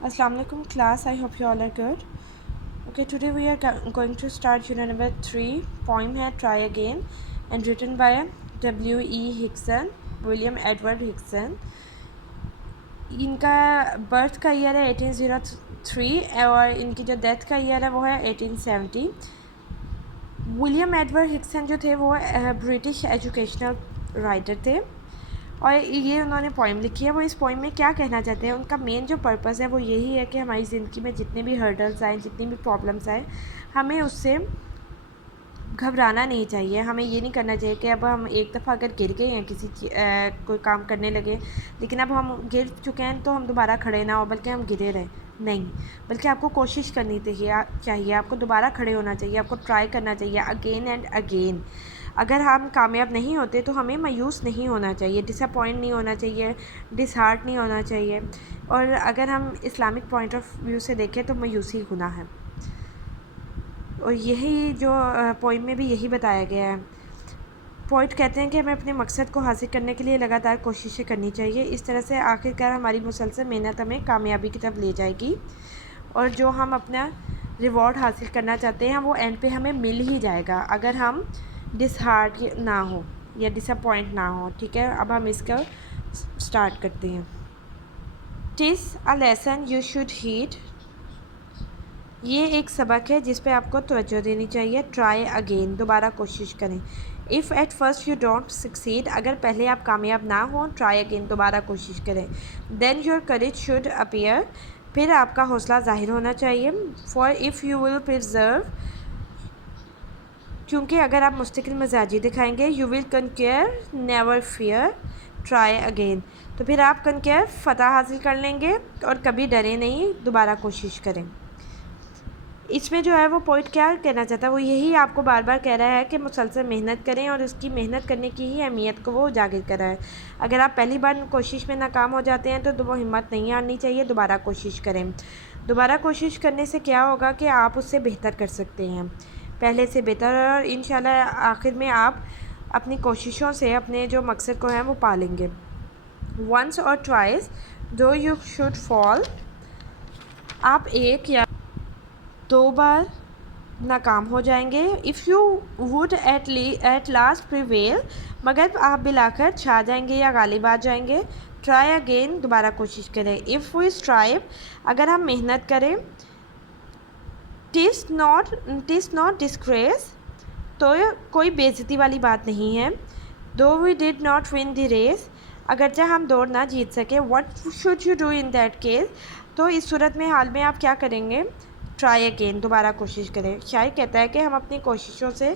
Assalamu alaikum class, I hope you all are good. Okay, today we are going to start unit number 3. Poem है Try Again and written by W.E. Hickson, William Edward Hickson. इनका birth का year है 1803 और इनकी जो death का year है वो है 1870. विलियम एडवर्ड हिक्सन जो थे वो ब्रिटिश एजुकेशनल राइटर थे और ये उन्होंने पोइम लिखी है. वो इस पोइम में क्या कहना चाहते हैं, उनका मेन जो पर्पस है वो यही है कि हमारी ज़िंदगी में जितने भी हर्डल्स आए, जितनी भी प्रॉब्लम्स आए, हमें उससे घबराना नहीं चाहिए. हमें ये नहीं करना चाहिए कि अब हम एक दफ़ा अगर गिर गए हैं किसी कोई काम करने लगे, लेकिन अब हम गिर चुके हैं तो हम दोबारा खड़े ना हो, बल्कि हम गिरे रहें. नहीं, बल्कि आपको कोशिश करनी चाहिए, आपको दोबारा खड़े होना चाहिए, आपको ट्राई करना चाहिए अगेन एंड अगेन. अगर हम कामयाब नहीं होते तो हमें मायूस नहीं होना चाहिए, डिसअपॉइंट नहीं होना चाहिए, डिसहार्ट नहीं होना चाहिए. और अगर हम इस्लामिक पॉइंट ऑफ व्यू से देखें तो मायूसी गुनाह है. और यही जो पोइम में भी यही बताया गया है. पोइट कहते हैं कि हमें अपने मकसद को हासिल करने के लिए लगातार कोशिशें करनी चाहिए. इस तरह से आखिरकार हमारी मुसलसल मेहनत हमें कामयाबी की तरफ ले जाएगी और जो हम अपना रिवॉर्ड हासिल करना चाहते हैं वो एंड पे हमें मिल ही जाएगा, अगर हम डिसहार्ट ना हो या डिसअपॉइंट ना हो. ठीक है, अब हम इसका स्टार्ट करते हैं. TISS a lesson you should heed. ये एक सबक है जिस पे आपको तवज्जो देनी चाहिए. ट्राई अगेन, दोबारा कोशिश करें. If at first you don't succeed, अगर पहले आप कामयाब ना हो, ट्राई अगेन, दोबारा कोशिश करें. Then your courage should appear, फिर आपका हौसला ज़ाहिर होना चाहिए. For if you will preserve, क्योंकि अगर आप मुस्तकिल मिजाजी दिखाएंगे. You will conquer never fear, try again, तो फिर आप कनकेयर फ़तह हासिल कर लेंगे और कभी डरे नहीं, दोबारा कोशिश करें. इसमें जो है वो पॉइंट क्या कहना चाहता है, वो यही आपको बार बार कह रहा है कि मुसलसल मेहनत करें और उसकी मेहनत करने की ही अहमियत को वो उजागर कर रहा है. अगर आप पहली बार कोशिश में नाकाम हो जाते हैं तो वो हिम्मत नहीं हारनी चाहिए, दोबारा कोशिश करें. दोबारा कोशिश करने से क्या होगा कि आप उससे बेहतर कर सकते हैं, पहले से बेहतर, और इंशाल्लाह आखिर में आप अपनी कोशिशों से अपने जो मकसद को है वो पा लेंगे. वंस और ट्वाइस दो यू शुड फॉल, आप एक या दो बार नाकाम हो जाएंगे. If you would at last prevail, मगर आप बिलाकर छा जाएंगे या गालिब आ जाएंगे. ट्राई अगेन, दोबारा कोशिश करें. इफ़ वी स्ट्राइव, अगर हम मेहनत करें. टिस नॉट डिस्ग्रेस, तो कोई बेइज्जती वाली बात नहीं है. Though we did not win the race, अगरचे हम दौड़ ना जीत सके. What should you do in that case, तो इस सूरत में हाल में आप क्या करेंगे. ट्राई अगेन, दोबारा कोशिश करें. शायद कहता है कि हम अपनी कोशिशों से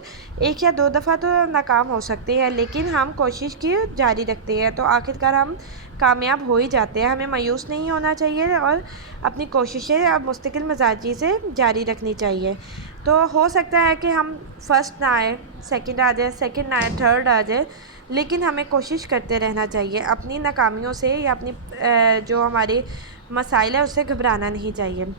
एक या दो दफ़ा तो नाकाम हो सकते हैं, लेकिन हम कोशिश की जारी रखते हैं तो आखिरकार हम कामयाब हो ही जाते हैं. हमें मायूस नहीं होना चाहिए और अपनी कोशिशें अब मुस्तकिल मिजाजी से जारी रखनी चाहिए. तो हो सकता है कि हम फर्स्ट ना आए, सेकंड आ जाए, सेकंड ना आए, थर्ड आ जाए, लेकिन हमें कोशिश करते रहना चाहिए. अपनी नाकामियों से या अपनी जो हमारे मसाइल है उससे घबराना नहीं चाहिए.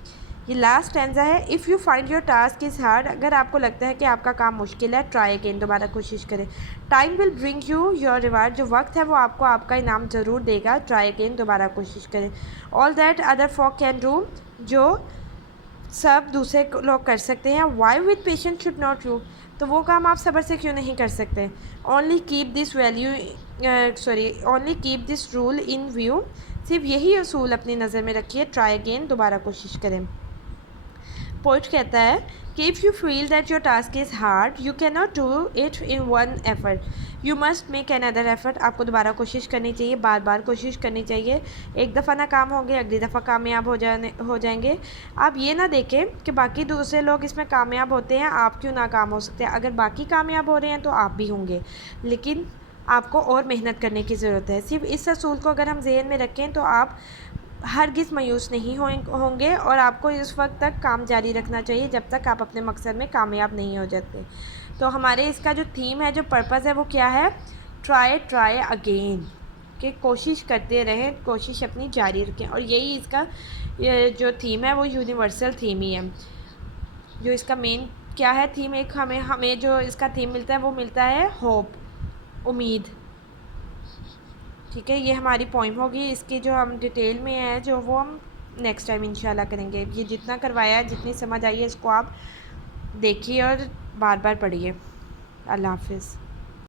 ये लास्ट स्टैंजा है. If you find your task is hard, अगर आपको लगता है कि आपका काम मुश्किल है, ट्राई अगेन, दोबारा कोशिश करें. Time will bring you your reward, जो वक्त है वो आपको आपका इनाम ज़रूर देगा. ट्राई अगेन, दोबारा कोशिश करें. All that other folk can do, जो सब दूसरे लोग कर सकते हैं. Why with patience should not you, तो वो काम आप सब्र से क्यों नहीं कर सकते. Only keep this rule in view, सिर्फ यही असूल अपनी नज़र में रखिए. ट्राई अगेन, दोबारा कोशिश करें. पोइट कहता है कि if you feel that your task is hard, you can not do it in one effort, you must make another effort. आपको दोबारा कोशिश करनी चाहिए, बार बार कोशिश करनी चाहिए. एक दफ़ा नाकाम होंगे, अगली दफ़ा कामयाब हो जाएंगे. आप ये ना देखें कि बाकी दूसरे लोग इसमें कामयाब होते हैं, आप क्यों नाकाम हो सकते हैं. अगर बाकी कामयाब हो रहे हैं तो आप भी होंगे, लेकिन आपको और मेहनत करने की ज़रूरत है. सिर्फ इस असूल को अगर हम ज़हन में रखें तो आप हरगिज़ मायूस नहीं होंगे और आपको इस वक्त तक काम जारी रखना चाहिए जब तक आप अपने मकसद में कामयाब नहीं हो जाते. तो हमारे इसका जो थीम है, जो पर्पज़ है, वो क्या है. ट्राई अगेन, कि कोशिश करते रहें, कोशिश अपनी जारी रखें. और यही इसका जो थीम है वो यूनिवर्सल थीम ही है. जो इसका मेन क्या है थीम, एक हमें जो इसका थीम मिलता है वो मिलता है होप, उम्मीद. ठीक है, ये हमारी पोइम होगी. इसकी जो हम डिटेल में है जो वो हम نیکسٹ ٹائم انشاءاللہ کریں گے. یہ جتنا کروایا ہے، جتنی سمجھ آئی ہے، اس کو آپ دیکھیے اور بار بار پڑھیے. اللہ حافظ.